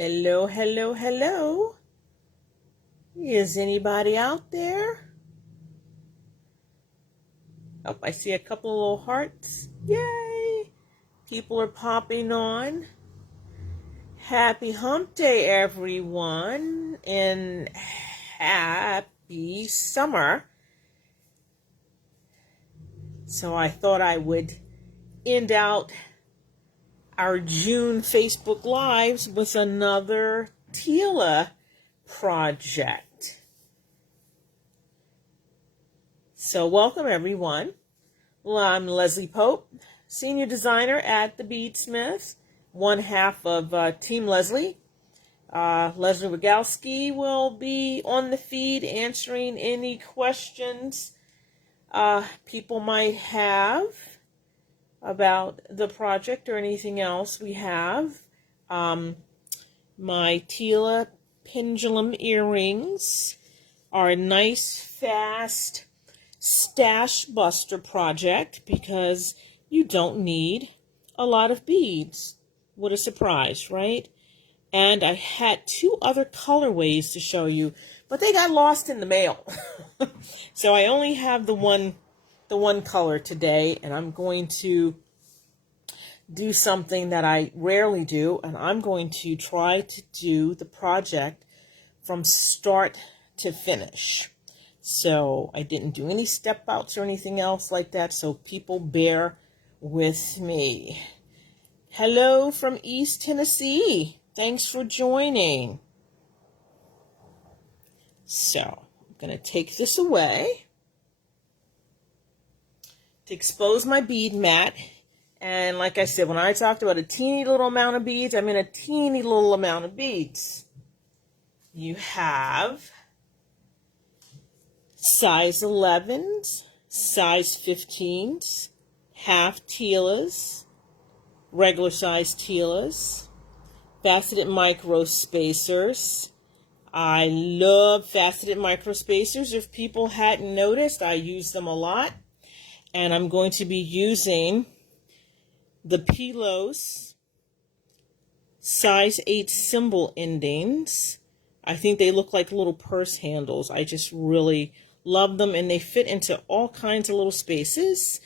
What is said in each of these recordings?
Hello, hello, hello. Is anybody out there? Oh, I see a couple of little hearts. Yay! People are popping on. Happy hump day, everyone. And happy summer. So I thought I would end out our June Facebook Lives with another Tila project. So welcome everyone. Well, I'm Leslie Pope, Senior Designer at TheBeadSmith, one half of Team Leslie. Leslie Rogalski will be on the feed answering any questions people might have about the project or anything else we have. My Tila Pendulum earrings are a nice, fast stash buster project because you don't need a lot of beads. What a surprise, right? And I had two other colorways to show you, but they got lost in the mail. So I only have the one color today, and I'm going to do something that I rarely do, and I'm going to try to do the project from start to finish. So I didn't do any step outs or anything else like that, so people bear with me. Hello from East Tennessee. Thanks for joining. So I'm going to take this away to expose my bead mat. And like I said, when I talked about a teeny little amount of beads, I mean a teeny little amount of beads. You have size 11s, size 15s, half Tilas, regular size Tilas, faceted micro spacers. I love faceted micro spacers. If people hadn't noticed, I use them a lot. And I'm going to be using the Pilos size 8 symbol endings. I think they look like little purse handles. I just really love them, and they fit into all kinds of little spaces.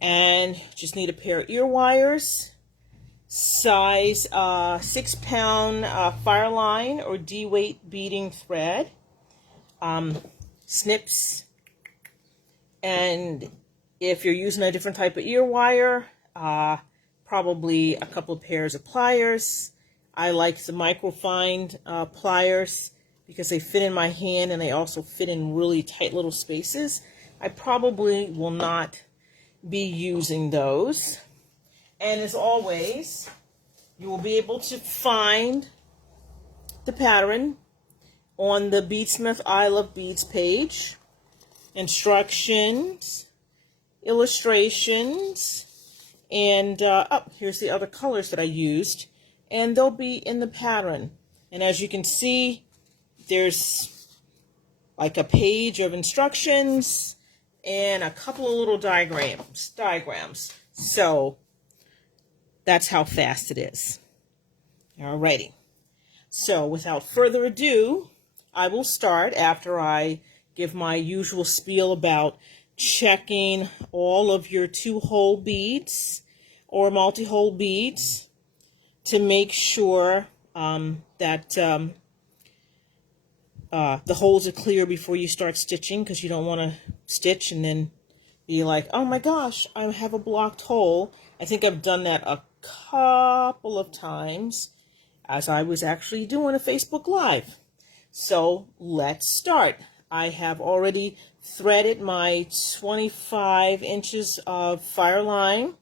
And just need a pair of ear wires, size 6-pound Fireline or D-weight beading thread, snips, and if you're using a different type of ear wire, probably a couple of pairs of pliers. I like the microfine pliers because they fit in my hand and they also fit in really tight little spaces. I probably will not be using those. And as always, you will be able to find the pattern on the Beadsmith I Love Beads page. Instructions, illustrations, and here's the other colors that I used, and they'll be in the pattern. And as you can see, there's like a page of instructions and a couple of little diagrams. So that's how fast it is. Alrighty. So without further ado, I will start after I give my usual spiel about checking all of your 2-hole beads or multi-hole beads to make sure that the holes are clear before you start stitching, because you don't want to stitch and then be like, oh my gosh, I have a blocked hole. I think I've done that a couple of times as I was actually doing a Facebook Live. So let's start. I have already threaded my 25 inches of Fireline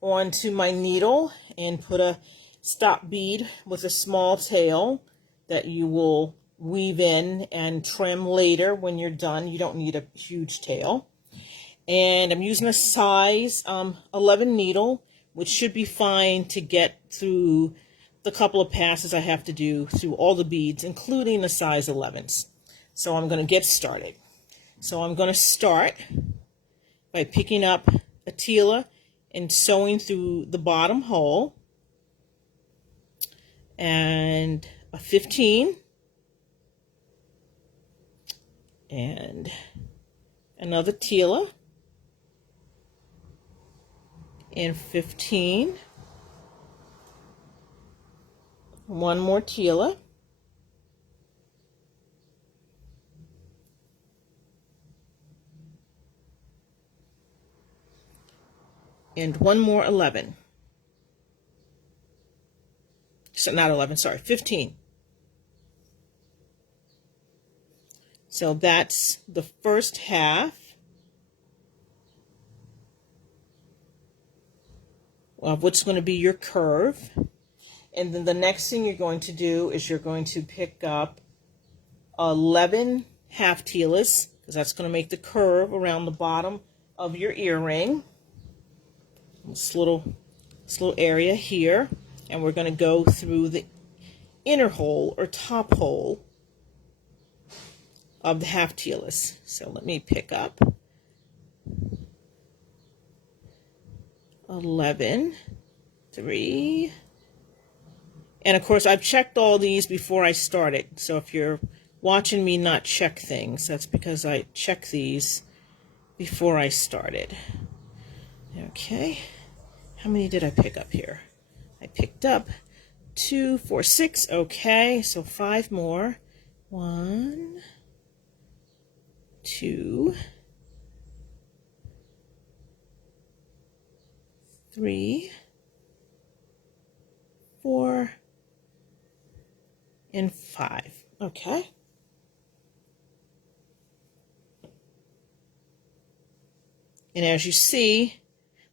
onto my needle and put a stop bead with a small tail that you will weave in and trim later when you're done. You don't need a huge tail. And I'm using a size 11 needle, which should be fine to get through the couple of passes I have to do through all the beads, including the size 11s. So I'm going to get started. So I'm going to start by picking up a Tila and sewing through the bottom hole. and a 15, and another Tila, and 15, one more Tila, and one more 11. So not 11, sorry, 15. So that's the first half of what's going to be your curve. And then the next thing you're going to do is you're going to pick up 11 half Tilas, because that's going to make the curve around the bottom of your earring. This little area here. And we're going to go through the inner hole or top hole of the half Tilas. So let me pick up 11, 3, and of course I've checked all these before I started. So if you're watching me not check things, that's because I checked these before I started. Okay, how many did I pick up here? I picked up 2, 4, 6. Okay, so 5 more. 1, 2, 3, 4, and 5. Okay. And as you see,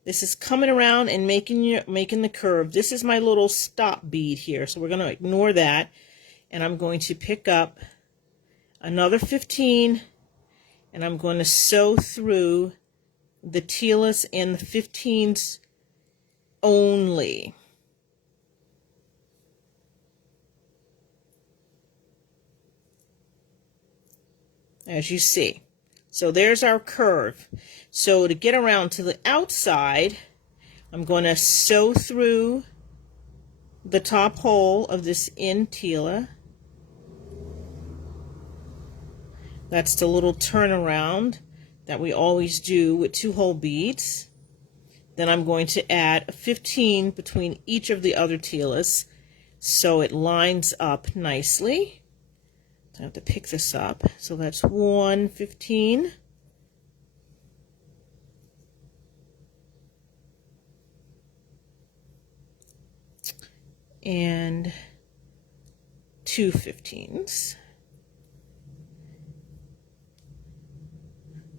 this is coming around and making the curve. This is my little stop bead here, so we're going to ignore that, and I'm going to pick up another 15, and I'm going to sew through the Tilas and the 15s only. As you see. So there's our curve. So to get around to the outside, I'm going to sew through the top hole of this in Tila. That's the little turnaround that we always do with 2-hole beads. Then I'm going to add a 15 between each of the other Tilas so it lines up nicely. I have to pick this up. So that's 1, 15. And 2 15s.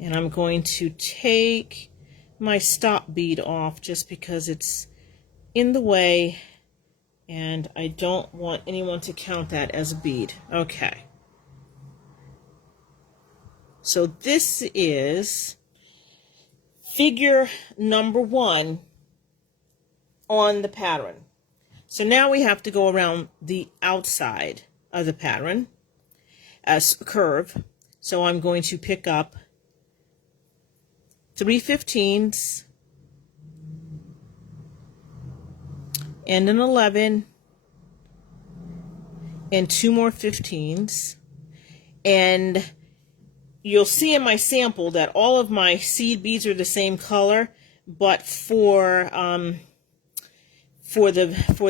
And I'm going to take my stop bead off just because it's in the way and I don't want anyone to count that as a bead. Okay. So this is figure number 1 on the pattern. So now we have to go around the outside of the pattern as a curve. So I'm going to pick up 3 15s and an 11 and 2 more 15s, and you'll see in my sample that all of my seed beads are the same color, but for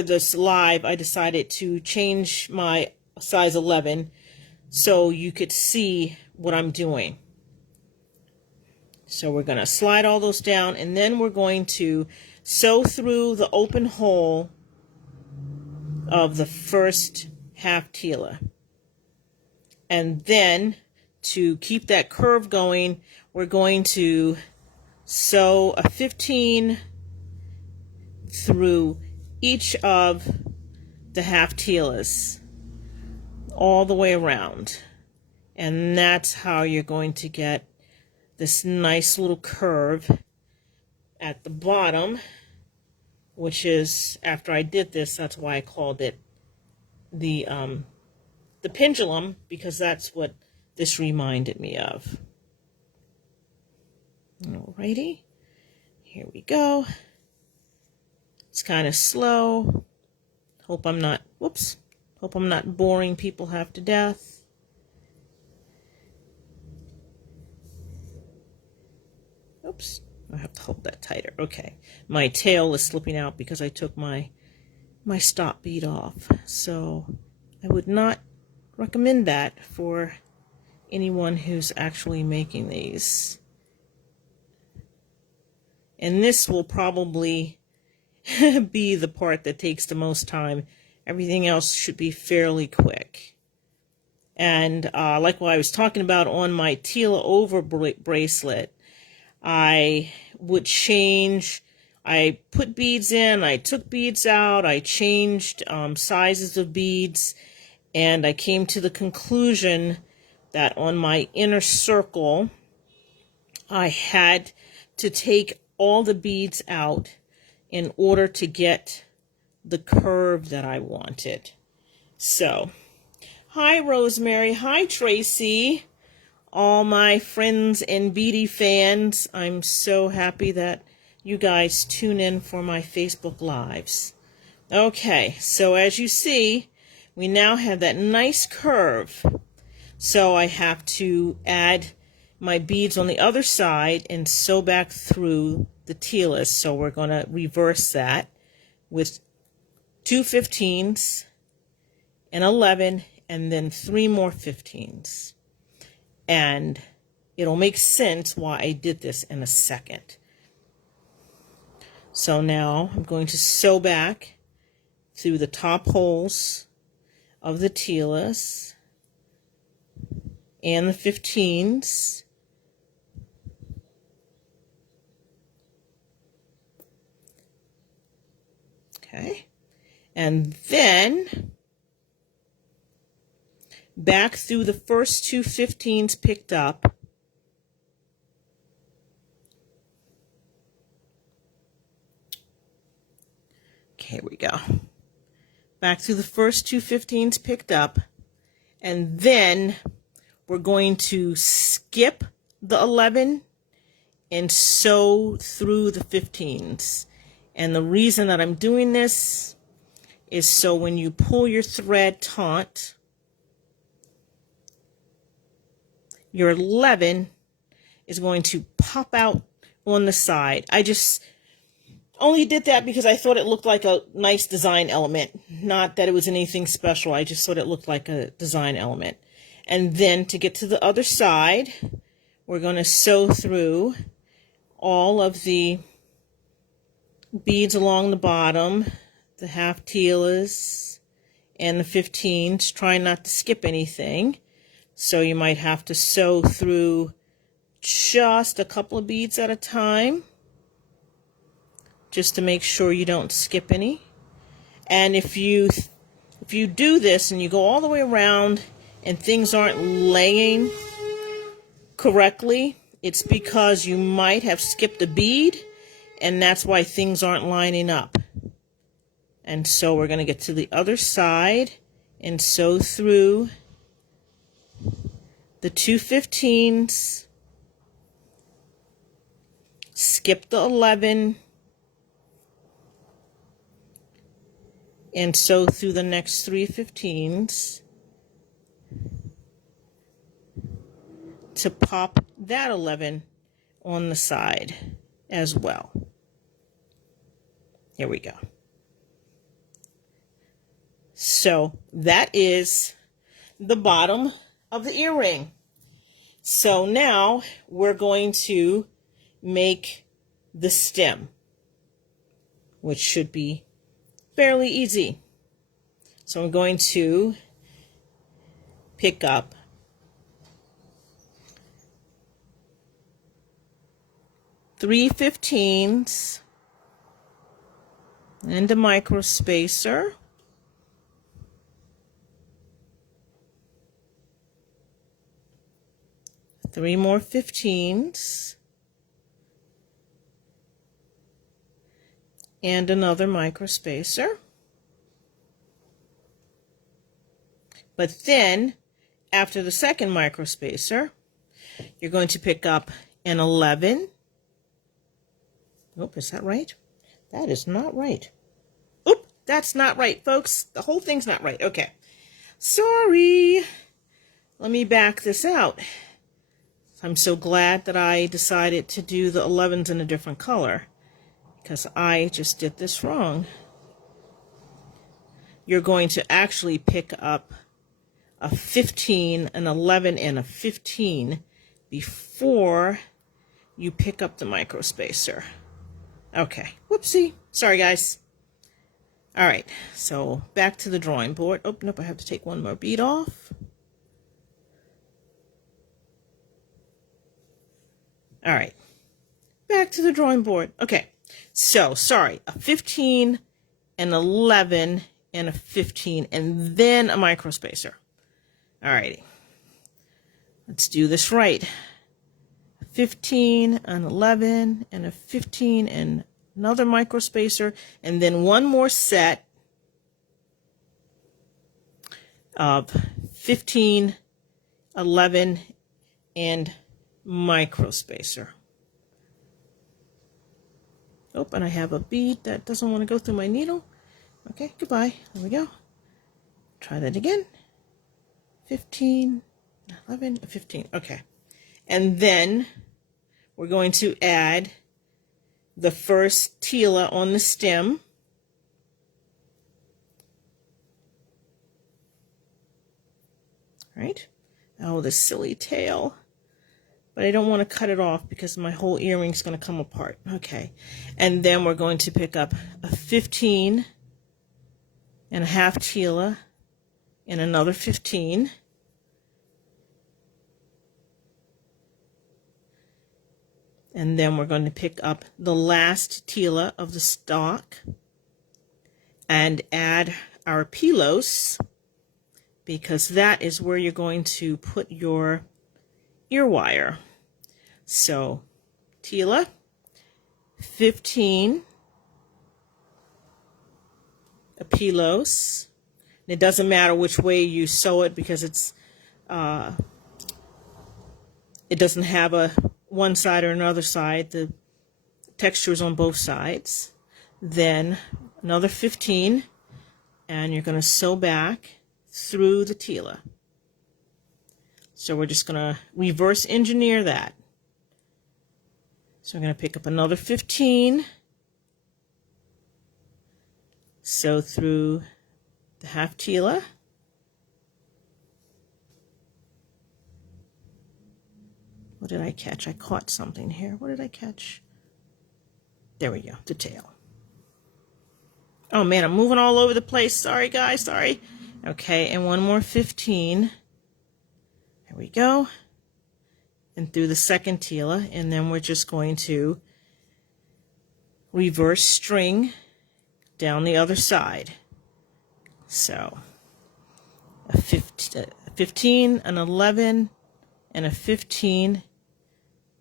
this live I decided to change my size 11 so you could see what I'm doing. So we're going to slide all those down, and then we're going to sew through the open hole of the first half Tila. And then to keep that curve going, we're going to sew a 15 through each of the half Tilas all the way around. And that's how you're going to get this nice little curve at the bottom, which is, after I did this, that's why I called it the pendulum, because that's what this reminded me of. Alrighty, here we go. It's kind of slow. Hope I'm not, whoops, hope I'm not boring people half to death. Oops, I have to hold that tighter. Okay, my tail is slipping out because I took my stop bead off. So I would not recommend that for anyone who's actually making these. And this will probably be the part that takes the most time. Everything else should be fairly quick. And like what I was talking about on my Tila over bracelet, I would change, I put beads in, I took beads out, I changed sizes of beads, and I came to the conclusion that on my inner circle, I had to take all the beads out in order to get the curve that I wanted. So, hi Rosemary, hi Tracy, all my friends and beady fans. I'm so happy that you guys tune in for my Facebook Lives. Okay, so as you see, we now have that nice curve. So I have to add my beads on the other side and sew back through the Tilas. So we're going to reverse that with 2 15s, an 11, and then 3 more 15s. And it'll make sense why I did this in a second. So now I'm going to sew back through the top holes of the Tilas and the 15s. Okay. And then back through the first 2 15s picked up. Okay, here we go. Back through the first 2 15s picked up, and then we're going to skip the 11 and sew through the 15s. And the reason that I'm doing this is so when you pull your thread taut, your 11 is going to pop out on the side. I just only did that because I thought it looked like a nice design element. Not that it was anything special. I just thought it looked like a design element. And then to get to the other side, we're going to sew through all of the beads along the bottom, the half Tilas and the 15s. Try not to skip anything. So you might have to sew through just a couple of beads at a time, just to make sure you don't skip any. And if you do this and you go all the way around and things aren't laying correctly, it's because you might have skipped a bead, and that's why things aren't lining up. And so we're going to get to the other side and sew through the 2 15s, skip the 11, and sew through the next 3 15s to pop that 11 on the side as well. Here we go. So that is the bottom of the earring. So now we're going to make the stem, which should be fairly easy. So I'm going to pick up three 15s and a micro spacer. Three more 15s and another micro spacer. But then, after the second micro spacer, you're going to pick up an 11. Oh, is that right? That is not right. Oop, That's not right, folks. The whole thing's not right. Okay. Sorry. Let me back this out. I'm so glad that I decided to do the 11s in a different color, because I just did this wrong. You're going to actually pick up a 15, an 11, and a 15 before you pick up the micro spacer. Okay, whoopsie. Sorry, guys. All right, so back to the drawing board. Oh, nope, I have to take one more bead off. All right, back to the drawing board. Okay, so sorry, a 15, an 11, and a 15, and then a micro spacer. All righty, let's do this right. 15, an 11, and a 15, and another micro spacer, and then one more set of 15, 11, and micro spacer. Oh, and I have a bead that doesn't want to go through my needle. Okay, goodbye. There we go. Try that again. 15, 11, 15. Okay. And then we're going to add the first Tila on the stem. Right? Oh, the silly tail. But I don't want to cut it off because my whole earring's going to come apart. Okay. And then we're going to pick up a 15 and a half Tila and another 15. And then we're going to pick up the last Tila of the stalk and add our pilos, because that is where you're going to put your ear wire. So Tila, 15, a pilos. It doesn't matter which way you sew it, because it doesn't have a one side or another side. The texture is on both sides. Then another 15, and you're going to sew back through the Tila. So we're just going to reverse engineer that. So I'm going to pick up another 15, sew through the half Tila, what did I catch? I caught something here. What did I catch? There we go, the tail. Oh man, I'm moving all over the place. Sorry guys, sorry. Okay, and one more 15. There we go. And through the second Tila, and then we're just going to reverse string down the other side. So a 15, an 11, and a 15,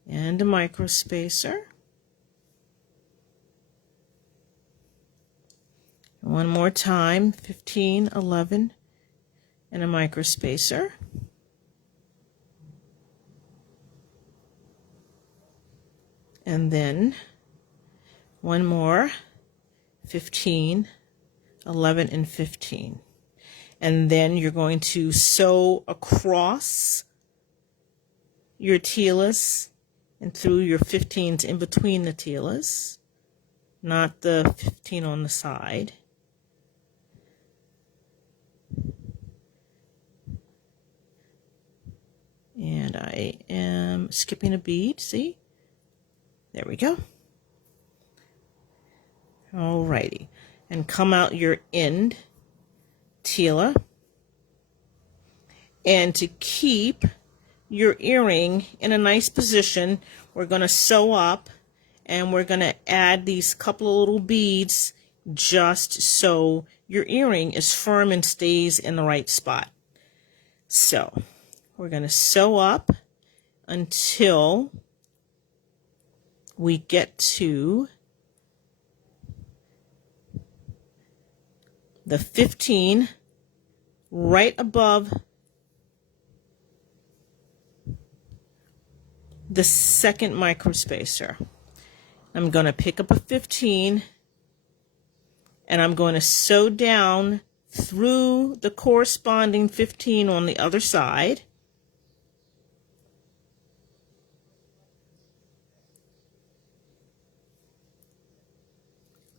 and a micro spacer. One more time, 15, 11, and a micro spacer. And then one more, 15, 11, and 15. And then you're going to sew across your Tilas and through your 15s in between the Tilas, not the 15 on the side. And I am skipping a bead, see? There we go. Alrighty. And come out your end Tila. And to keep your earring in a nice position, we're going to sew up, and we're going to add these couple of little beads just so your earring is firm and stays in the right spot. So we're going to sew up until we get to the 15 right above the second micro spacer. I'm going to pick up a 15 and I'm going to sew down through the corresponding 15 on the other side.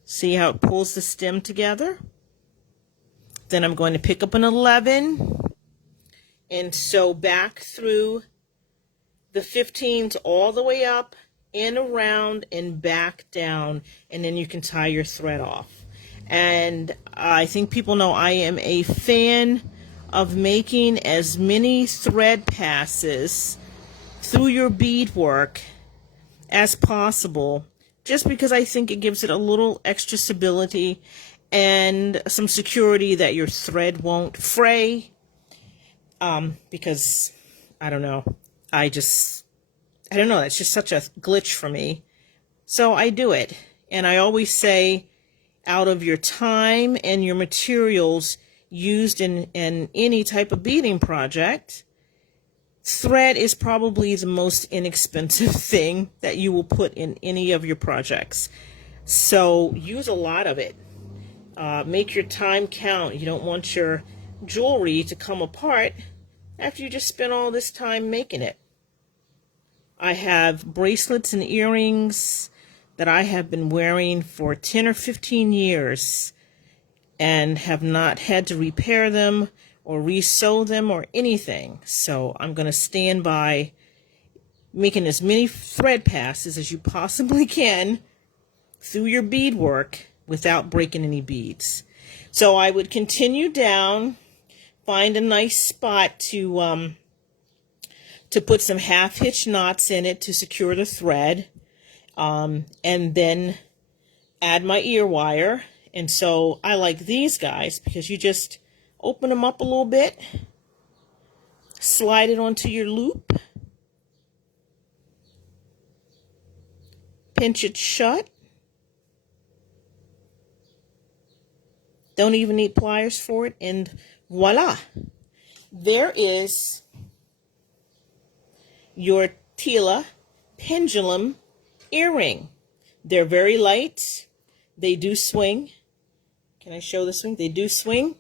See how it pulls the stem together? Then I'm going to pick up an 11 and sew back through the 15s all the way up and around and back down, and then you can tie your thread off. And I think people know I am a fan of making as many thread passes through your beadwork as possible, just because I think it gives it a little extra stability and some security that your thread won't fray. Because I don't know, I don't know, it's just such a glitch for me. So I do it, and I always say, out of your time and your materials used in any type of beading project, thread is probably the most inexpensive thing that you will put in any of your projects. So use a lot of it. Make your time count. You don't want your jewelry to come apart after you just spent all this time making it. I have bracelets and earrings that I have been wearing for 10 or 15 years and have not had to repair them or re-sew them or anything. So I'm going to stand by making as many thread passes as you possibly can through your beadwork without breaking any beads. So I would continue down, find a nice spot to put some half hitch knots in it to secure the thread, and then add my ear wire. And so I like these guys because you just open them up a little bit, slide it onto your loop, pinch it shut. Don't even need pliers for it, and voila, there is your Tila pendulum earring. They're very light. They do swing. Can I show the swing? They do swing.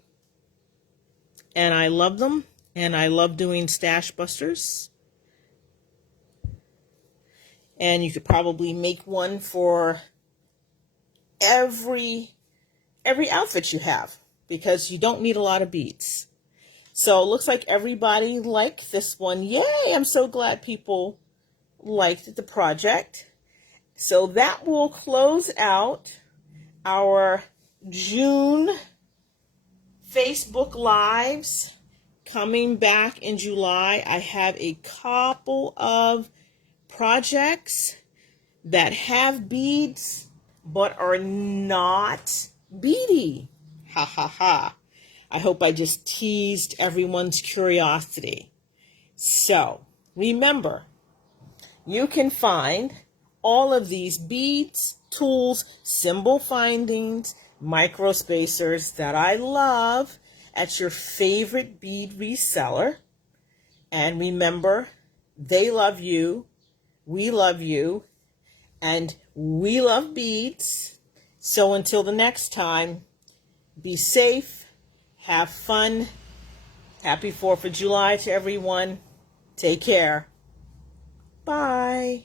And I love them. And I love doing stash busters. And you could probably make one for every outfit you have, because you don't need a lot of beads. So it looks like everybody liked this one. Yay! I'm so glad people liked the project. So that will close out our June Facebook Lives. Coming back in July, I have a couple of projects that have beads but are not beady. Ha ha ha. I hope I just teased everyone's curiosity. So, remember, you can find all of these beads, tools, symbol findings, micro spacers that I love at your favorite bead reseller. And remember, they love you, we love you, and we love beads. So until the next time, be safe. Have fun. Happy 4th of July to everyone. Take care. Bye.